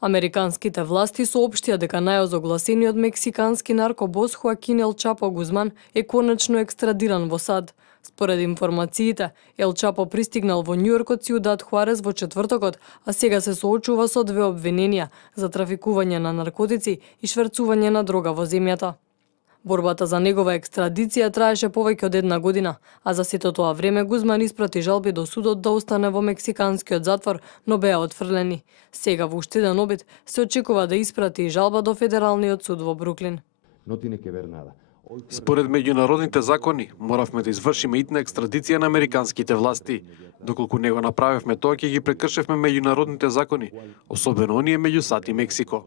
Американските власти соопштија дека најозогласениот мексикански наркобос Хоакин Ел Чапо Гузман е конечно екстрадиран во САД. Според информациите, Ел Чапо пристигнал во Њујорк од Сиудад Хуарес во четвртокот, а сега се соочува со две обвиненија за трафикување на наркотици и шверцување на дрога во земјата. Борбата за негова екстрадиција траеше повеќе од една година, а за сето тоа време Гузман испрати жалби до судот да остане во мексиканскиот затвор, но беа отфрлени. Сега во уште еден обид се очекува да испрати и жалба до Федералниот суд во Бруклин. Според меѓународните закони, моравме да извршиме итна екстрадиција на американските власти. Доколку не го направевме тоа, ќе ги прекршевме меѓународните закони, особено оние меѓу САД и Мексико.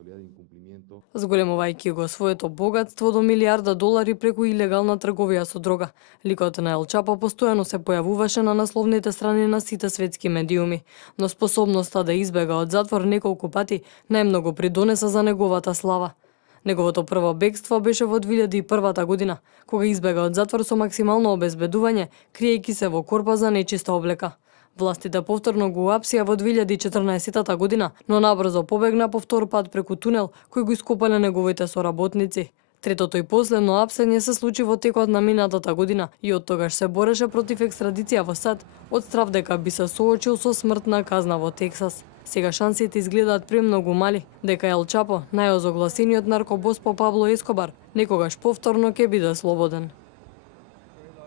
Зголемувајќи го своето богатство до $1.000.000 преку илегална трговија со дрога, ликот на Ел Чапо постојано се појавуваше на насловните страни на сите светски медиуми, но способноста да избега од затвор неколку пати најмногу придонеса за неговата слава. Неговото прво бегство беше во 2001 година, кога избега од затвор со максимално обезбедување, криејќи се во корпа за нечиста облека. Властите повторно го уапсија во 2014 година, но набрзо побегна по втор пат преку тунел кој го ископале неговите соработници. Третото и последно апсење се случи во текот на минатата година и од тогаш се бореше против екстрадиција во САД од страв дека би се соочил со смртна казна во Тексас. Сега шансите изгледаат премногу мали дека Ел Чапо, најозогласениот наркобос по Пабло Ескобар, некогаш повторно ќе биде слободен.